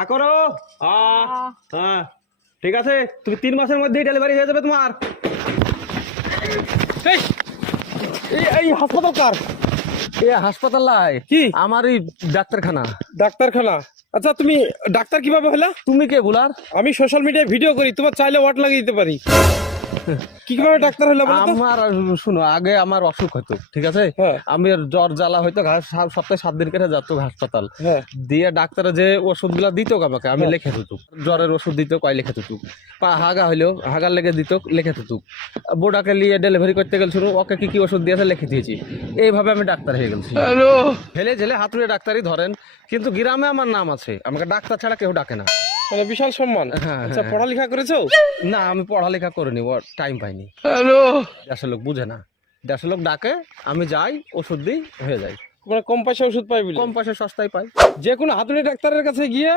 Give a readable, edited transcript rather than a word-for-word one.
আ করো হ্যাঁ ঠিক আছে, তুমি 3 মাসের মধ্যেই ডেলিভারি হয়ে যাবে তোমার। এই হাসপাতাল কার? এ হাসপাতাল লাই কি আমারই ডাক্তারখানা। ডাক্তারখানা? আচ্ছা তুমি ডাক্তার কিভাবে হলা? তুমি কে বুলার? আমি সোশ্যাল মিডিয়ায় ভিডিও করি, তোমার চাইলে ওয়াট লাগিয়ে দিতে পারি। কিভাবে ডাক্তার হলো বলো তো? আমার শুনো, আগে আমার অসুখ হতো, ঠিক আছে? হ্যাঁ। আমি জ্বর জ্বালা হয়তো সপ্তাহে 7 দিন করে যেত হাসপাতাল। হ্যাঁ। দিয়ে ডাক্তারে যে ওষুধ গুলা দিত আমাকে, আমি হ্যাঁ। লিখে দিত। জ্বরের ওষুধ দিত, কয় লিখে দিত। হাগা হইলেও হাগার লেগে দিত, লিখে দিত। বোর্ডাকে নিয়ে ডেলিভারি করতে গেছিল, ওকে কি কি ওষুধ দিয়েছে লিখে দিয়েছি। এইভাবে আমি ডাক্তার হয়ে গেছি। ছেলে ছেলে হাতুড়ে ডাক্তারই ধরেন, কিন্তু গ্রামে আমার নাম আছে, আমাকে ডাক্তার ছাড়া কেউ ডাকে না। মানে বিশাল সম্মান। হ্যাঁ, আচ্ছা হ্যাঁ। পড়ালেখা করেছো? না, আমি পড়ালেখা করিনি, টাইম পাইনি। দেশের লোক বুঝে না, দেশের লোক ডাকে, আমি যাই, ওষুধ দিই, হয়ে যায়। মানে কম পয়সা ওষুধ পাই বলে? কম পয়সা সস্তায় পাই। যে কোনো হাতুড়ি ডাক্তারের কাছে গিয়ে